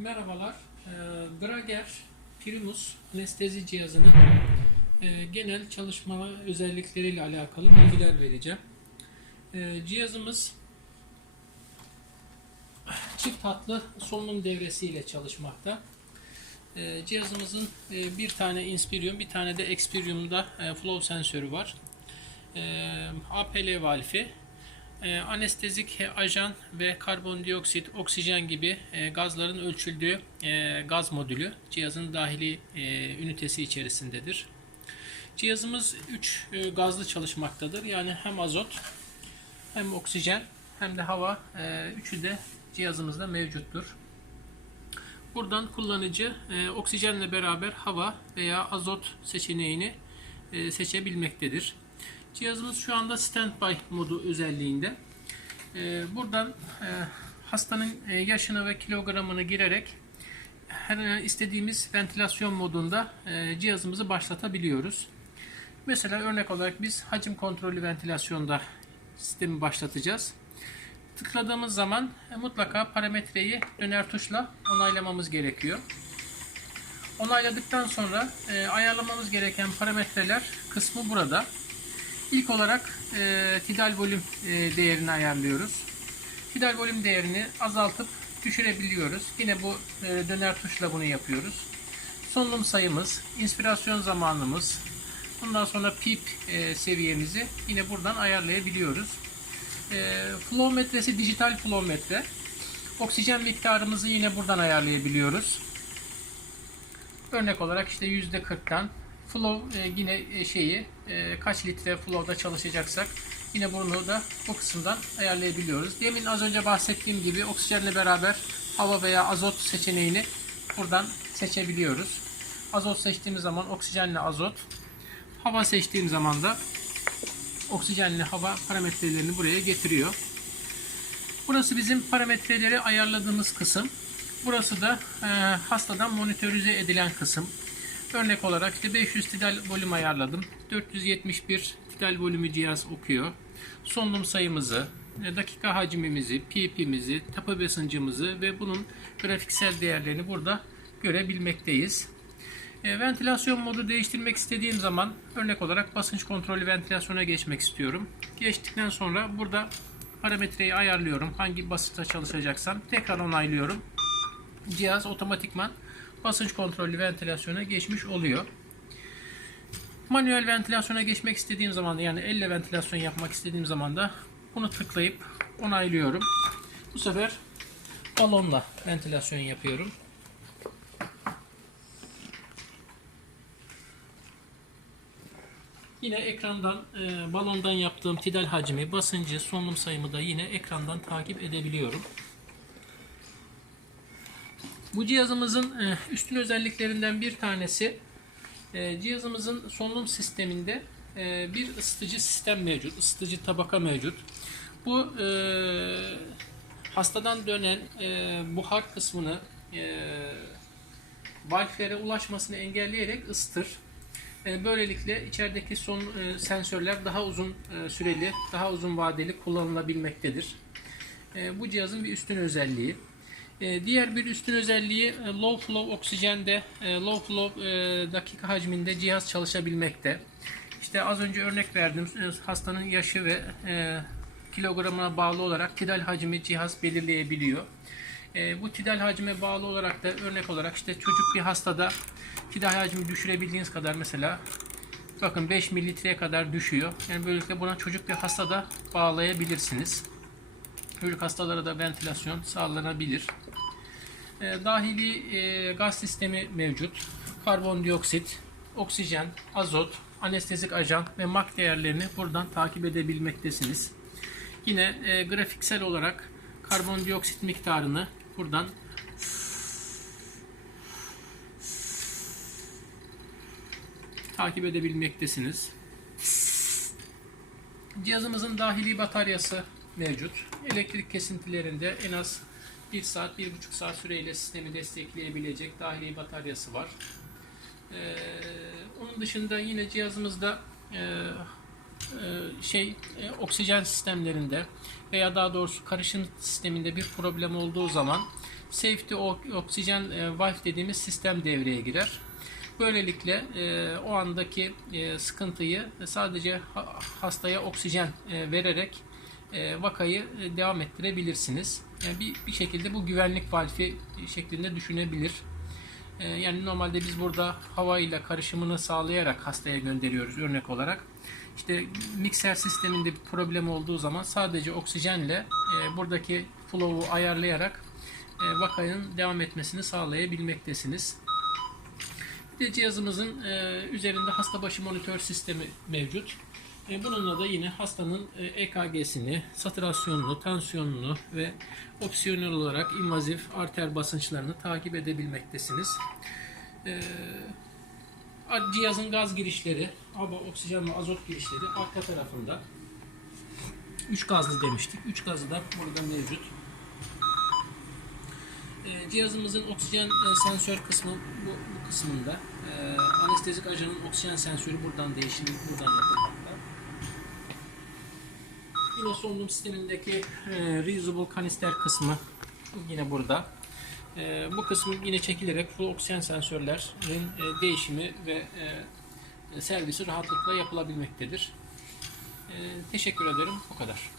Merhabalar. Drager Primus anestezi cihazının genel çalışma özellikleriyle alakalı bilgiler vereceğim. Cihazımız çift hatlı solunum devresiyle çalışmakta. Cihazımızın bir tane Inspirium, bir tane de Experium'da flow sensörü var. APL valfi, anestezik ajan ve karbondioksit, oksijen gibi gazların ölçüldüğü gaz modülü cihazın dahili ünitesi içerisindedir. Cihazımız 3 gazlı çalışmaktadır. Yani hem azot, hem oksijen, hem de hava, üçü de cihazımızda mevcuttur. Buradan kullanıcı oksijenle beraber hava veya azot seçeneğini seçebilmektedir. Cihazımız şu anda standby modu özelliğinde. Buradan hastanın yaşını ve kilogramını girerek her istediğimiz ventilasyon modunda cihazımızı başlatabiliyoruz. Mesela örnek olarak biz hacim kontrollü ventilasyonda sistemi başlatacağız. Tıkladığımız zaman mutlaka parametreyi döner tuşla onaylamamız gerekiyor. Onayladıktan sonra ayarlamamız gereken parametreler kısmı burada. İlk olarak tidal volüm değerini ayarlıyoruz. Tidal volüm değerini azaltıp düşürebiliyoruz. Yine bu döner tuşla bunu yapıyoruz. Solunum sayımız, inspirasyon zamanımız, bundan sonra PEEP seviyemizi yine buradan ayarlayabiliyoruz. Flow metresi dijital flow metre. Oksijen miktarımızı yine buradan ayarlayabiliyoruz. Örnek olarak işte %40'tan flow yine kaç litre flow'da çalışacaksak yine bunu da bu kısımdan ayarlayabiliyoruz. Demin az önce bahsettiğim gibi oksijenle beraber hava veya azot seçeneğini buradan seçebiliyoruz. Azot seçtiğimiz zaman oksijenle azot, hava seçtiğim zaman da oksijenli hava parametrelerini buraya getiriyor. Burası bizim parametreleri ayarladığımız kısım. Burası da hastadan monitörize edilen kısım. Örnek olarak işte 500 tidal volüm ayarladım. 471 tidal volümü cihaz okuyor. Solunum sayımızı, dakika hacmimizi, PEEP'imizi, tapa basıncımızı ve bunun grafiksel değerlerini burada görebilmekteyiz. Ventilasyon modu değiştirmek istediğim zaman örnek olarak basınç kontrollü ventilasyona geçmek istiyorum. Geçtikten sonra burada parametreyi ayarlıyorum. Hangi basınçta çalışacaksam tekrar onaylıyorum. Cihaz otomatikman basınç kontrollü ventilasyona geçmiş oluyor. Manuel ventilasyona geçmek istediğim zaman da yani elle ventilasyon yapmak istediğim zaman da bunu tıklayıp onaylıyorum. Bu sefer balonla ventilasyon yapıyorum. Yine ekrandan balondan yaptığım tidal hacmi, basıncı, solunum sayımı da yine ekrandan takip edebiliyorum. Bu cihazımızın üstün özelliklerinden bir tanesi cihazımızın solunum sisteminde bir ısıtıcı sistem mevcut, ısıtıcı tabaka mevcut. Bu hastadan dönen buhar kısmını valflere ulaşmasını engelleyerek ısıtır. Böylelikle içerideki sensörler daha uzun süreli, daha uzun vadeli kullanılabilmektedir. Bu cihazın bir üstün özelliği. Diğer bir üstün özelliği low flow oksijende, low flow dakika hacminde cihaz çalışabilmekte. İşte az önce örnek verdim, hastanın yaşı ve kilogramına bağlı olarak tidal hacmi cihaz belirleyebiliyor. Bu tidal hacme bağlı olarak da örnek olarak işte çocuk bir hastada tidal hacmi düşürebildiğiniz kadar mesela bakın 5 mililitreye kadar düşüyor. Yani böylelikle buna çocuk bir hastada bağlayabilirsiniz. Çocuk hastalara da ventilasyon sağlanabilir. Dahili gaz sistemi mevcut. Karbondioksit, oksijen, azot, anestezik ajan ve MAK değerlerini buradan takip edebilmektesiniz. Yine grafiksel olarak karbondioksit miktarını buradan takip edebilmektesiniz. Cihazımızın dahili bataryası mevcut. Elektrik kesintilerinde en az 1 saat, 1,5 saat süreyle sistemi destekleyebilecek dahili bataryası var. Onun dışında yine cihazımızda oksijen sistemlerinde veya daha doğrusu karışım sisteminde bir problem olduğu zaman safety oksijen valve dediğimiz sistem devreye girer. Böylelikle o andaki sıkıntıyı sadece hastaya oksijen vererek vakayı devam ettirebilirsiniz. Yani bir şekilde bu güvenlik valfi şeklinde düşünebilir. Yani normalde biz burada hava ile karışımını sağlayarak hastaya gönderiyoruz örnek olarak. İşte mikser sisteminde bir problem olduğu zaman sadece oksijenle buradaki flow'u ayarlayarak vakanın devam etmesini sağlayabilmektesiniz. Bir de cihazımızın üzerinde hasta başı monitör sistemi mevcut. Bununla da yine hastanın EKG'sini, satürasyonunu, tansiyonunu ve opsiyonel olarak invazif arter basınçlarını takip edebilmektesiniz. Cihazın gaz girişleri, oksijen ve azot girişleri arka tarafında. 3 gazlı demiştik. 3 gazı da burada mevcut. Cihazımızın oksijen sensör kısmı bu kısmında. Anestezik ajanın oksijen sensörü buradan değişimi buradan yapılmakta. Yine solunum sistemindeki reusable kanister kısmı yine burada. Bu kısmı yine çekilerek full oksijen sensörlerin değişimi ve servisi rahatlıkla yapılabilmektedir. Teşekkür ederim. Bu kadar.